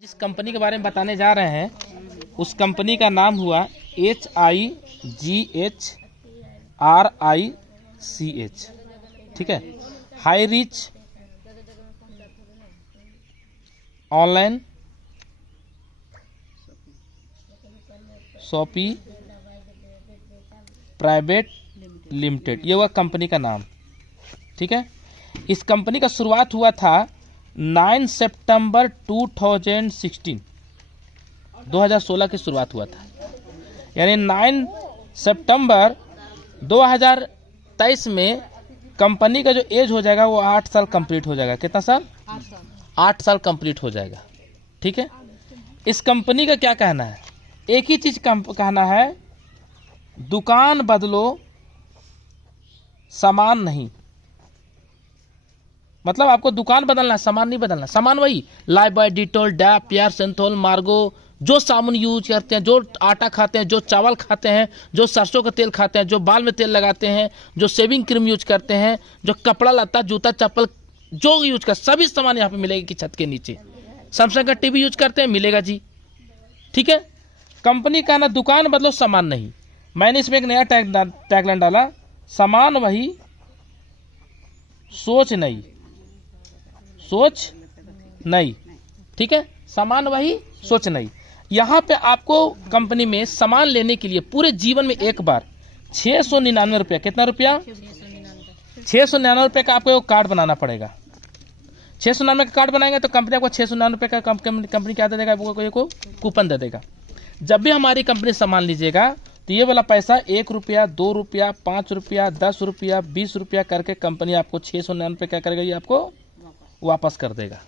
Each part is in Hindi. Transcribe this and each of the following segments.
जिस कंपनी के बारे में बताने जा रहे हैं उस कंपनी का नाम हुआ HIGHRICH। ठीक है, high rich online shoppe private limited, ये हुआ कंपनी का नाम। ठीक है, इस कंपनी का शुरुआत हुआ था 9 सितंबर 2016 की शुरुआत हुआ था, यानी 9 सितंबर 2023 में कंपनी का जो एज हो जाएगा वो 8 साल कंप्लीट हो जाएगा। कितना साल? 8 साल कंप्लीट हो जाएगा। ठीक है, इस कंपनी का क्या कहना है? एक ही चीज कहना है, दुकान बदलो सामान नहीं। मतलब आपको दुकान बदलना, सामान नहीं बदलना। सामान वही लाइफबॉय, डिटॉल, डैप, प्यार, सिंथोल, मार्गो, जो साबुन यूज करते हैं, जो आटा खाते हैं, जो चावल खाते हैं, जो सरसों का तेल खाते हैं, जो बाल में तेल लगाते हैं, जो शेविंग क्रीम यूज करते हैं, जो कपड़ा लत्ता, जूता चप्पल जो यूज कर, सभी सामान यहाँ पे मिलेगा कि छत के नीचे। सैमसंग का टीवी यूज करते हैं, मिलेगा जी। ठीक है, कंपनी का ना दुकान बदलो सामान नहीं। मैंने इसमें एक नया टैगलाइन डाला, सामान वही सोच नहीं, सोच नहीं। ठीक है, सामान वही सोच नहीं। यहाँ पे आपको कंपनी में सामान लेने के लिए पूरे जीवन में एक बार 699 रुपया, कितना रुपया? 699 रुपये का आपको एक कार्ड बनाना पड़ेगा। 699 का कार्ड बनाएंगे तो कंपनी आपको 699 रुपये का कंपनी क्या दे देगा? को कूपन दे देगा। जब भी हमारी कंपनी सामान लीजिएगा तो ये वाला पैसा 1 रुपया, 2 रुपया, 5 रुपया, 10 रुपया, 20 रुपया करके कंपनी आपको 699 रुपये क्या करेगा? ये आपको वापस कर देगा।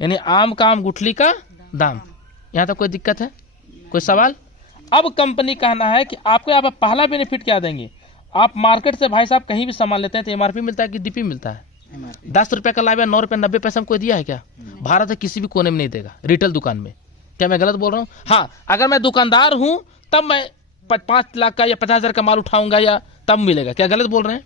यानी आम का आम गुठली का दाम। यहाँ तक कोई दिक्कत है? कोई सवाल? अब कंपनी कहना है कि आपको यहाँ पर पहला बेनिफिट क्या देंगे? आप मार्केट से भाई साहब कहीं भी सामान लेते हैं तो एमआरपी मिलता है कि डीपी मिलता है? 10 रुपये का लाइव 9 रुपये 90 पैसा कोई दिया है क्या? भारत के किसी भी कोने में नहीं देगा, रिटेल दुकान में। क्या मैं गलत बोल रहा हूँ? हाँ, अगर मैं दुकानदार हूँ तब मैं 5 लाख का या 50,000 का माल उठाऊंगा या तब मिलेगा। क्या गलत बोल रहे हैं?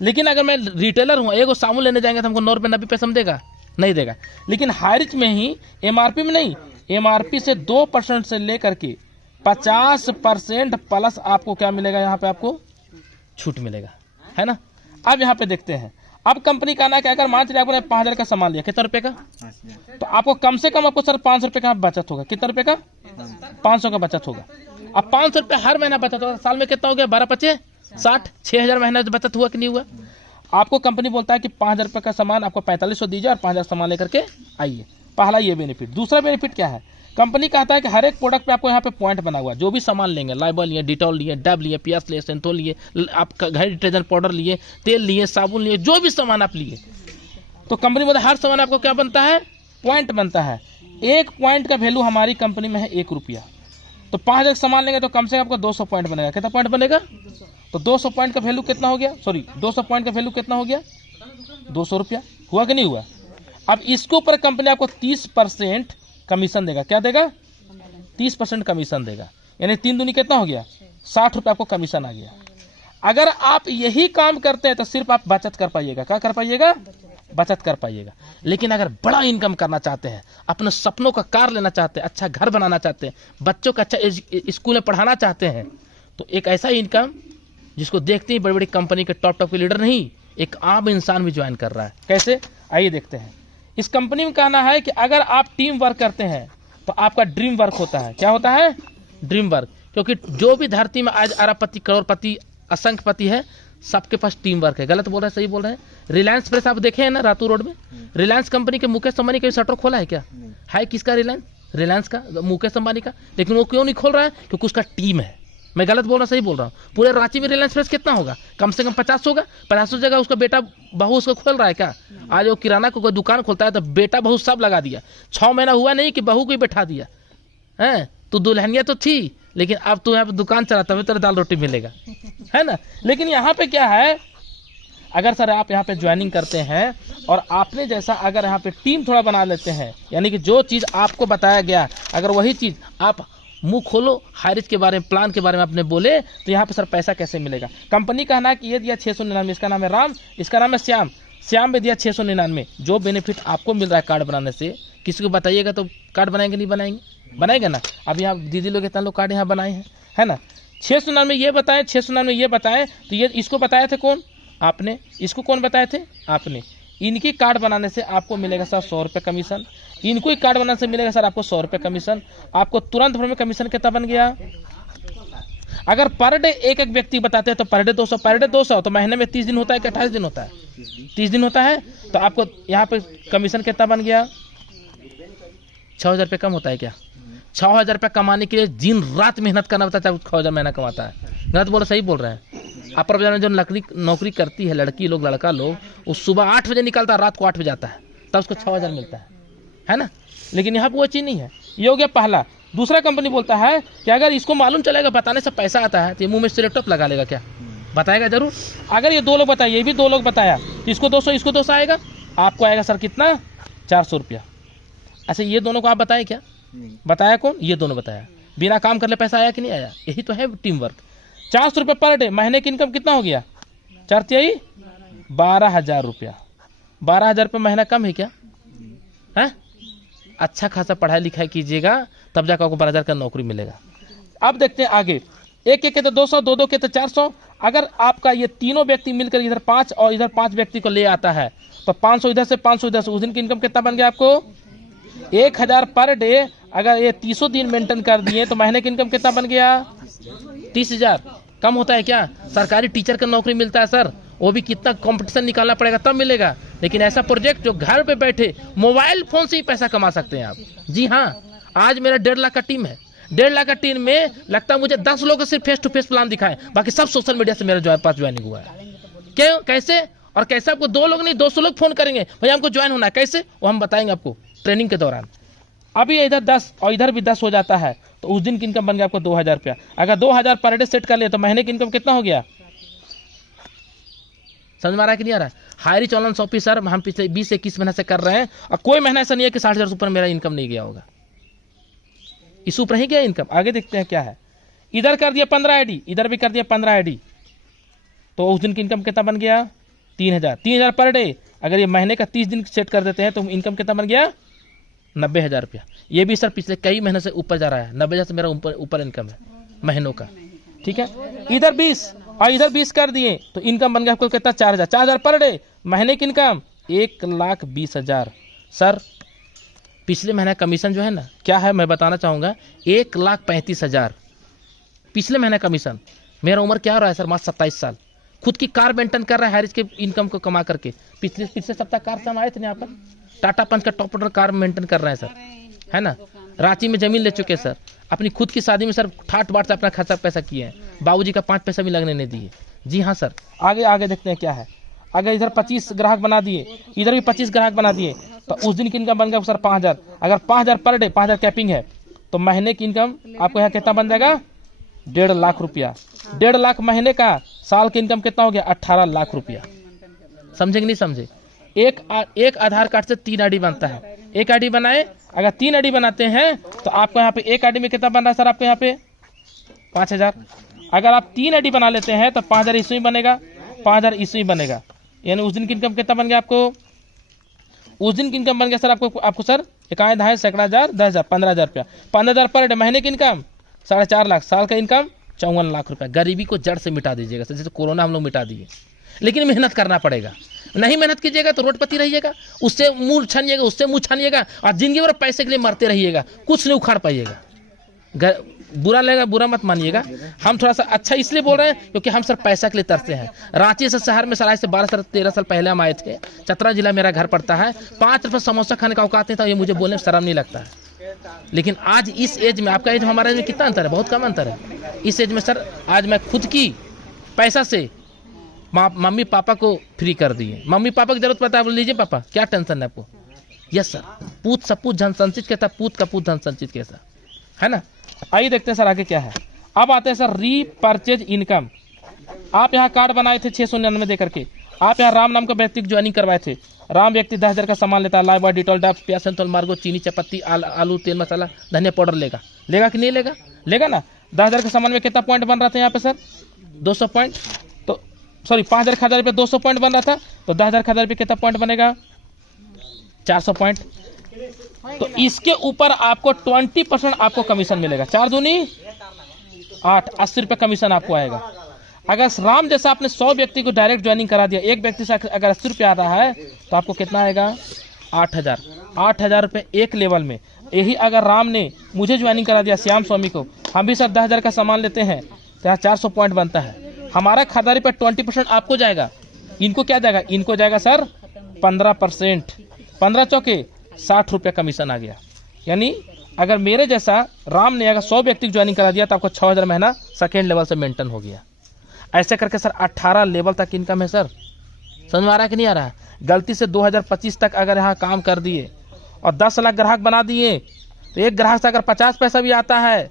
लेकिन अगर मैं रिटेलर हूँ, एक साबुन लेने जाएंगे तो हमको 9 रुपये 90 पैसा में देगा? नहीं देगा। लेकिन हाईरिच में ही एमआरपी में नहीं, एमआरपी से 2% से लेकर के 50% प्लस आपको क्या मिलेगा? यहाँ पे आपको छूट मिलेगा, है ना। अब यहाँ पे देखते हैं, अब कंपनी का ना कि अगर मान चलिए आपने 5,000 का सामान लिया, कितना रुपए का? तो आपको कम से कम आपको सर 500 रुपये का बचत होगा। कितना रुपए का? 500 का बचत होगा। अब 500 रुपये हर महीना बचत होगा, साल में कितना हो गया? 12×5 = 60, 6,000 महीना बचत हुआ कि नहीं हुआ? आपको कंपनी बोलता है कि 5,000 रुपये का सामान आपको 4500 दीजिए और 5,000 सामान लेकर के आइए। पहला ये बेनिफिट। दूसरा बेनिफिट क्या है? कंपनी कहता है कि हर एक प्रोडक्ट पे आपको यहाँ पे पॉइंट बना हुआ है। जो भी सामान लेंगे, लाइबॉय लिए, डिटॉल लिए, डब लिए, पियास लिए, सिंथोल लिए, आपका घर डिटर्जेंट पाउडर लिए, तेल लिए, साबुन लिए, जो भी सामान आप लिए, तो कंपनी बोलता है हर सामान आपको क्या बनता है? पॉइंट बनता है। एक पॉइंट का वैल्यू हमारी कंपनी में है 1 रुपया। तो 5,000 सामान लेंगे तो कम से कम आपको 200 पॉइंट बनेगा। कितना पॉइंट बनेगा? तो 200 पॉइंट का वैल्यू कितना हो गया? 200 पॉइंट का वैल्यू कितना हो गया? 200 रुपया। हुआ कि नहीं हुआ? अब इसके ऊपर कंपनी आपको 30% कमीशन देगा। क्या देगा? 30% कमीशन देगा। यानी 3 दूनी कितना हो गया? 60 रुपये आपको कमीशन आ गया। अगर आप यही काम करते हैं तो सिर्फ आप बचत कर पाइएगा। क्या कर पाइएगा? बचत कर पाइएगा। लेकिन अगर बड़ा इनकम करना चाहते हैं, अपने सपनों का कार लेना चाहते हैं, अच्छा घर बनाना चाहते हैं, बच्चों का अच्छा स्कूल में पढ़ाना चाहते हैं, तो एक ऐसा इनकम जिसको देखते ही बड़ी बड़ी कंपनी के टॉप के लीडर नहीं, एक आम इंसान भी ज्वाइन कर रहा है। कैसे? आइए देखते हैं। इस कंपनी में कहना है कि अगर आप टीम वर्क करते हैं तो आपका ड्रीम वर्क होता है। क्या होता है? Dream work. क्योंकि जो भी धरती में आज अरबपति, करोड़पति, असंख्यपति है, सबके पास टीम वर्क है। गलत बोल रहे हैं? सही बोल रहे हैं? रिलायंस प्रेस आप देखे हैं ना रातू रोड में? रिलायंस कंपनी के मुकेश अंबानी का शटर खोला है क्या? है किसका? रिलायंस का, मुकेश अंबानी का। लेकिन वो क्यों नहीं खोल रहा है? क्योंकि उसका टीम है। मैं गलत बोल रहा हूँ? सही बोल रहा हूँ? पूरे रांची में रिलायंस प्रेस कितना होगा? कम से कम 50 होगा। 50 जगह उसका बेटा बहू उसको खोल रहा है क्या? आज वो किराना को कोई दुकान खोलता है तो बेटा बहू सब लगा दिया। 6 महीना हुआ नहीं कि बहू को ही बैठा दिया है। तो दुल्हनिया तो थी, लेकिन अब तो यहाँ पे दुकान चलाता है, तेरा दाल रोटी मिलेगा, है ना। लेकिन यहाँ पे क्या है, अगर सर आप यहाँ पे ज्वाइनिंग करते हैं और आपने जैसा अगर यहाँ पे टीम थोड़ा बना लेते हैं, यानी कि जो चीज़ आपको बताया गया अगर वही चीज़ आप मुंह खोलो, हाईरिच के बारे में, प्लान के बारे में आपने बोले, तो यहाँ पे सर पैसा कैसे मिलेगा? कंपनी का कहना है कि ये दिया 699, इसका नाम है राम, इसका नाम है श्याम। श्याम में दिया 699। जो बेनिफिट आपको मिल रहा है कार्ड बनाने से, किसी को बताइएगा तो कार्ड बनाएंगे नहीं बनाएंगे, बनाएगा ना। अब यहाँ दीदी लोग इतना लोग कार्ड यहाँ बनाए हैं, है ना। 699 ये बताएं, 699 ये बताएं, तो ये इसको बताए थे कौन? आपने। इसको कौन बताए थे? आपने। इनकी कार्ड बनाने से आपको मिलेगा सर 100 रुपये कमीशन, इनको ही कार्ड बनाने से मिलेगा सर आपको 100 रुपये कमीशन। आपको तुरंत भर में कमीशन कितना बन गया? अगर पर डे एक एक व्यक्ति बताते हैं तो पर डे 200, पर डे 200 तो महीने में 30 दिन होता है कि 28 दिन होता है? 30 दिन होता है। तो आपको यहाँ पे कमीशन कितना बन गया? 6,000 रुपये कम होता है क्या? 6,000 रुपये कमाने के लिए दिन रात मेहनत करना पड़ता है, 6,000 महीना कमाता है। गलत बोल सही बोल रहे हैं? अपर बाजार में जो नौकरी करती है लड़की लोग, लड़का लोग, वो सुबह 8 बजे निकलता है, रात को 8 बजे आता है, तब उसको 6,000 मिलता है ना। लेकिन यहाँ पे वो चीज़ नहीं है। ये हो गया पहला। दूसरा कंपनी बोलता है कि अगर इसको मालूम चलेगा बताने से पैसा आता है तो ये मुंह में सिलेक्टअप लगा लेगा क्या? बताएगा जरूर। अगर ये 2 लोग बताए, ये भी 2 लोग बताया, इसको 200 इसको 200 आएगा, आपको आएगा सर कितना? 400 रुपया। अच्छा ये दोनों को आप बताए क्या? बताया कौन? ये दोनों बताया। बिना काम कर ले पैसा आया कि नहीं आया? यही तो है टीम वर्क। 400 रुपये पर डे। महीने की इनकम कितना हो गया? 4 12,000 रुपया। 12,000 रुपये महीना कम है क्या? है? अच्छा खासा पढ़ाई लिखाई कीजिएगा तब जाकर आपको 12,000 का नौकरी मिलेगा। अब देखते हैं आगे। एक के तो 200, 2 के तो 400। अगर आपका ये तीनों व्यक्ति मिलकर इधर 5 और इधर 5 व्यक्ति को ले आता है तो 500 इधर से 500 इधर से, उस दिन की इनकम कितना बन गया आपको? 1,000 पर डे। अगर ये 300 दिन मेंटेन कर दिए तो महीने की इनकम कितना बन गया? 30,000। कम होता है क्या? सरकारी टीचर का नौकरी मिलता है सर, वो भी कितना कंपटीशन निकालना पड़ेगा तब मिलेगा। लेकिन ऐसा प्रोजेक्ट जो घर पे बैठे मोबाइल फोन से ही पैसा कमा सकते हैं आप। जी हाँ, आज मेरा 1.5 लाख का टीम है। 1.5 लाख का टीम में लगता है मुझे 10 लोगों से फेस टू फेस प्लान दिखाए, बाकी सब सोशल मीडिया से मेरा पास ज्वाइनिंग हुआ है। क्यों? कैसे? और कैसे? आपको 2 लोग नहीं 200 लोग फोन करेंगे, भैया हमको ज्वाइन होना है, कैसे? वो हम बताएंगे आपको ट्रेनिंग के दौरान। अभी इधर 10 और इधर भी 10 हो जाता है तो उस दिन की इनकम बन गया आपको 2,000 रुपया। अगर 2,000 पर डे सेट कर लिया तो महीने की इनकम कितना हो गया? समझ में आ रहा है कि नहीं आ रहा है? हाई रिच ऑनलाइन ऑफिसर हम पिछले 20-21 महीने से कर रहे हैं और कोई महीना ऐसा नहीं है कि 60,000 से ऊपर मेरा इनकम नहीं गया होगा। इस ऊपर ही गया इनकम। आगे देखते हैं क्या है। इधर कर दिया 15 आईडी, इधर भी कर दिया 15 आईडी, तो उस दिन की इनकम कितना बन गया? 3,000। 3,000 पर डे। अगर ये महीने का 30 दिन सेट कर देते हैं तो इनकम कितना बन गया? 90,000 रुपया। ये भी सर पिछले कई महीने से ऊपर जा रहा है। 90,000 से मेरा ऊपर इनकम है महीनों का। ठीक है। इधर 20 और इधर 20 कर दिए तो इनकम बन गया आपको कितना? 4,000। 4,000 पर डे। महीने की इनकम 1,20,000। सर पिछले महीने कमीशन जो है ना क्या है मैं बताना चाहूँगा, 1,35,000 पिछले महीने कमीशन। मेरा उम्र क्या हो रहा है सर? मात्र 27 साल। खुद की कार मेंटेन कर रहा है हैरिस के इनकम को कमा करके। पिछले सप्ताह कार से हम आए थे यहाँ पर, टाटा पंच का टॉप ऑर्डर कार मेंटेन कर रहे हैं सर, है ना। रांची में जमीन ले चुके हैं सर। अपनी खुद की शादी में सर ठाट बाट से अपना खर्चा पैसा किए हैं, बाबूजी का 5 पैसा भी लगने नहीं दिए। जी हाँ सर। आगे देखते हैं क्या है। अगर इधर 25 ग्राहक बना दिए, इधर भी 25 ग्राहक बना दिए तो उस दिन की इनकम बन गया सर 5,000। अगर 5,000 पर डे, 5,000 कैपिंग है तो महीने की इनकम आपको यहाँ कितना बन जाएगा? 1.5 लाख रुपया। 1.5 लाख महीने का। साल की इनकम कितना हो गया? 18 लाख रुपया। समझे कि नहीं समझे? एक आधार कार्ड से 3 आईडी बनता है। एक आईडी बनाए, अगर 3 आईडी बनाते हैं तो आपको यहाँ पे एक आईडी में कितना बन रहा है सर? आपको यहाँ पे 5,000। अगर आप 3 आईडी बना लेते हैं तो 5,000 इसमें ही बनेगा, 5,000 इसमें ही बनेगा। यानी उस दिन की इनकम कितना बन गया आपको? उस दिन की इनकम बन गया सर आपको सर 1 दहाई सैकड़ा हजार 10,000 15,000 रुपया। 15,000 पर डे। महीने की इनकम 4.5 लाख। साल का इनकम 54 लाख रुपया। गरीबी को जड़ से मिटा दीजिएगा सर, जैसे कोरोना हम लोग मिटा दिए। लेकिन मेहनत करना पड़ेगा। नहीं मेहनत कीजिएगा तो रोडपति रहिएगा, उससे मुंह छानिएगा, उससे मुंह छानिएगा और जिंदगी भर पैसे के लिए मरते रहिएगा, कुछ नहीं उखाड़ पाइएगा। बुरा लगेगा, बुरा मत मानिएगा। हम थोड़ा सा अच्छा इसलिए बोल रहे हैं क्योंकि हम सर पैसा के लिए तरसते हैं। रांची से शहर में सर आज से 12-13 साल पहले हम आए थे। चतरा जिला मेरा घर पड़ता है। 5 रुपये समोसा खाने का औकात नहीं था। ये मुझे बोलने में शर्म नहीं लगता है। लेकिन आज इस एज में, आपका एज हमारा एज में कितना अंतर है? बहुत कम अंतर है। इस एज में सर आज मैं खुद की पैसा से मम्मी पापा को फ्री कर दिए। मम्मी पापा की जरूरत पड़ता है, बोल लीजिए पापा क्या टेंशन है आपको? Yes sir. पूत सपूत धन संचित कहता, पूत का पूत धन संचित कैसा, है ना। आइए देखते हैं सर आगे क्या है। अब आते हैं सर रीपर्चेज इनकम। आप यहाँ कार्ड बनाए थे 699 दे करके। आप यहाँ राम नाम का व्यक्ति ज्वाइनिंग करवाए थे। राम व्यक्ति 10,000 का सामान लेता है, लाइव बॉय, डिटॉल, डब, प्याज, संतोल, मार्गो, चीनी, चपत्ती, आलू, तेल, मसाला, धनिया पाउडर लेगा कि नहीं लेगा? लेगा ना। 10,000 के सामान में कितना पॉइंट बन रहा था यहाँ पे सर? 200 पॉइंट। तो सॉरी 5,000 खादर पे 200 पॉइंट बन रहा था, तो 10,000 खादर पे कितना पॉइंट बनेगा? 400 पॉइंट। तो इसके ऊपर आपको 20% आपको कमीशन मिलेगा। 4 दूनी 8, 80 रुपये कमीशन आपको आएगा। अगर राम जैसा आपने 100 व्यक्ति को डायरेक्ट ज्वाइनिंग करा दिया, एक व्यक्ति से अगर 80 रुपये आ रहा है तो आपको कितना आएगा? 8,000 रुपये एक लेवल में। यही अगर राम ने मुझे ज्वाइनिंग करा दिया, श्याम स्वामी को, हम भी सर 10,000 का सामान लेते हैं तो यहाँ 400 पॉइंट बनता है। हमारा खरीदारी पर 20% आपको जाएगा, इनको क्या जाएगा? इनको जाएगा सर 15%। 15 चौके 60 रुपये कमीशन आ गया। यानी अगर मेरे जैसा राम ने अगर 100 व्यक्ति ज्वाइनिंग करा दिया तो आपको 6,000 महीना सेकेंड लेवल से मेंटेन हो गया। ऐसे करके सर 18 लेवल तक इनकम है सर। समझ में आ रहा है कि नहीं आ रहा है? गलती से 2025 तक अगर यहाँ काम कर दिए और 10 लाख ग्राहक बना दिए तो एक ग्राहक से अगर 50 पैसा भी आता है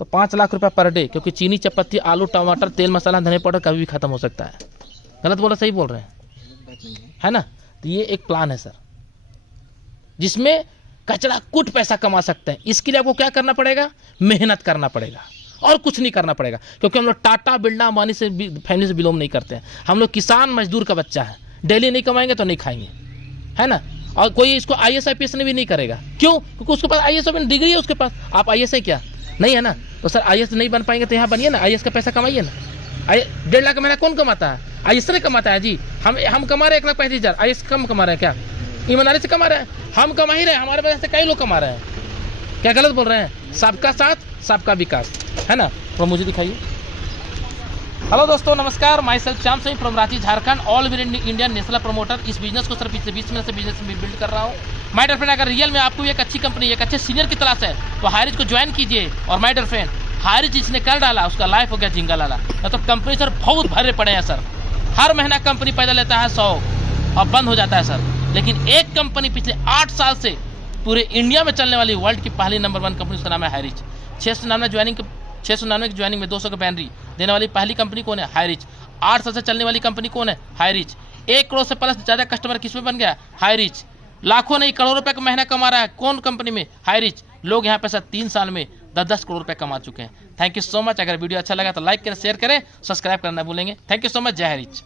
तो 5 लाख रुपये पर डे, क्योंकि चीनी, चपत्ती, आलू, टमाटर, तेल, मसाला, धनिया पाउडर कभी भी खत्म हो सकता है। गलत बोला सही बोल रहे हैं, है ना? तो ये एक प्लान है सर जिसमें कचरा कुट पैसा कमा सकते हैं। इसके लिए आपको क्या करना पड़ेगा? मेहनत करना पड़ेगा और कुछ नहीं करना पड़ेगा, क्योंकि हम लोग टाटा, बिरला, अंबानी से फैमिली से बिलोंग नहीं करते हैं। हम लोग किसान मजदूर का बच्चा है। डेली नहीं कमाएंगे तो नहीं खाएंगे, है ना? और कोई इसको IAS IPS ने भी नहीं करेगा। क्यों? क्योंकि उसके पास IAS डिग्री है उसके पास। आप IAS है क्या? नहीं है ना? तो सर IAS नहीं बन पाएंगे तो यहाँ बनिए ना, IAS का पैसा कमाइए ना। 1.5 लाख का महीना कौन कमाता है? IAS नहीं कमाता है जी। हम कमा रहे 1,35,000, IAS कम कमा रहे हैं क्या? ईमानदारी से कमा रहे हैं, हम कमा ही रहे हैं, हमारे वजह से कई लोग कमा रहे हैं। क्या गलत बोल रहे हैं? सबका साथ सबका विकास, है ना? तो मुझे दिखाइए। हेलो दोस्तों, नमस्कार। My self Shyam Singh from Ranchi, Jharkhand, all over Indian national promoter. इस बिजनेस को सर पिछले 20 मिनट से बिजनेस में बिल्ड कर रहा हूँ। माय डियर फ्रेंड, अगर रियल में आपको एक अच्छी कंपनी, एक अच्छे सीनियर की तलाश है तो हायरिज को ज्वाइन कीजिए। और माय डियर फ्रेंड, हायरिज जिसने कर डाला उसका लाइफ हो गया जिंगा लाला। तो कंपनी सर बहुत भरे पड़े हैं सर। हर महीना कंपनी पैदा लेता है 100 और बंद हो जाता है सर। लेकिन एक कंपनी पिछले 8 साल से पूरे इंडिया में चलने वाली वर्ल्ड की पहली नंबर 1 कंपनी, उसका नाम है हायरिज। 699 की ज्वाइनिंग में 200 का बैनरी देने वाली पहली कंपनी कौन है? हायरिज। 8 साल से चलने वाली कंपनी कौन है? हायरिज। 1 करोड़ से प्लस ज़्यादा कस्टमर किसमें बन गया? हायरिज। लाखों नहीं करोड़ों रुपए का महीना कमा रहा है कौन कंपनी में? हायरिज। लोग यहाँ पे सर 3 साल में 10-10 करोड़ रुपए कमा चुके हैं। Thank you so much. अगर वीडियो अच्छा लगा तो लाइक करें, शेयर करें, सब्सक्राइब करना भूलेंगे। Thank you so much. जय हायरिज।